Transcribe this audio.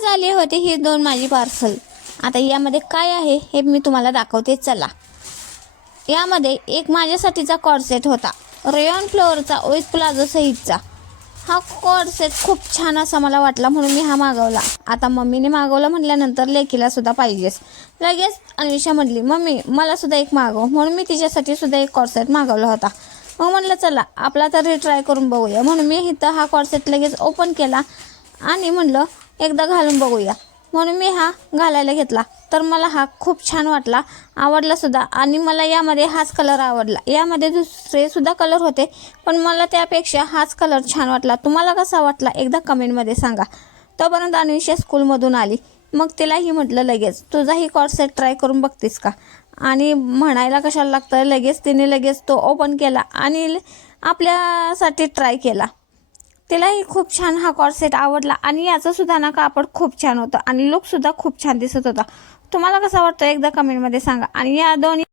आज आले होते हे दोन माझी पार्सल। आता यामध्ये काय आहे हे मी तुम्हाला दाखवते, चला। यामध्ये एक माझ्यासाठीचा कॉर्सेट होता, रेयॉन फ्लोअरचा विथ प्लाझो सहितचा। हा कॉर्सेट खूप छान असा मला वाटला म्हणून मी हा मागवला। आता मम्मीने मागवलं म्हटल्यानंतर लेकीला सुद्धा पाहिजेच। लगेच अन्विषा म्हटली, मम्मी मला सुद्धा एक मागव, म्हणून मी तिच्यासाठी सुद्धा एक कॉर्सेट मागवला होता। मग म्हटलं चला आपला तरी ट्राय करून बघूया, म्हणून मी इथं हा कॉर्सेट लगेच ओपन केला आणि म्हटलं एकदा घालून बघूया, म्हणून मी हा घालायला घेतला। तर मला हा खूप छान वाटला, आवडला सुद्धा आणि मला यामध्ये हाच कलर आवडला। यामध्ये दुसरे सुद्धा कलर होते पण मला त्यापेक्षा हाच कलर छान वाटला। तुम्हाला कसा वाटला एकदा कमेंटमध्ये सांगा। तोपर्यंत अन्विषा स्कूलमधून आली, मग तिलाही म्हटलं लगेच तुझाही कॉर्सेट ट्राय करून बघतेस का, आणि म्हणायला कशाला लागतं, लगेच तिने लगेच तो ओपन केला आणि आपल्यासाठी ट्राय केला। तिलाही खूप छान हा कॉर्सेट आवडला आणि याचं सुद्धा ना कापड खूप छान होतं आणि लुक सुद्धा खूप छान दिसत होता। तुम्हाला कसा वाटतं एकदा कमेंटमध्ये सांगा। आणि या दोन्ही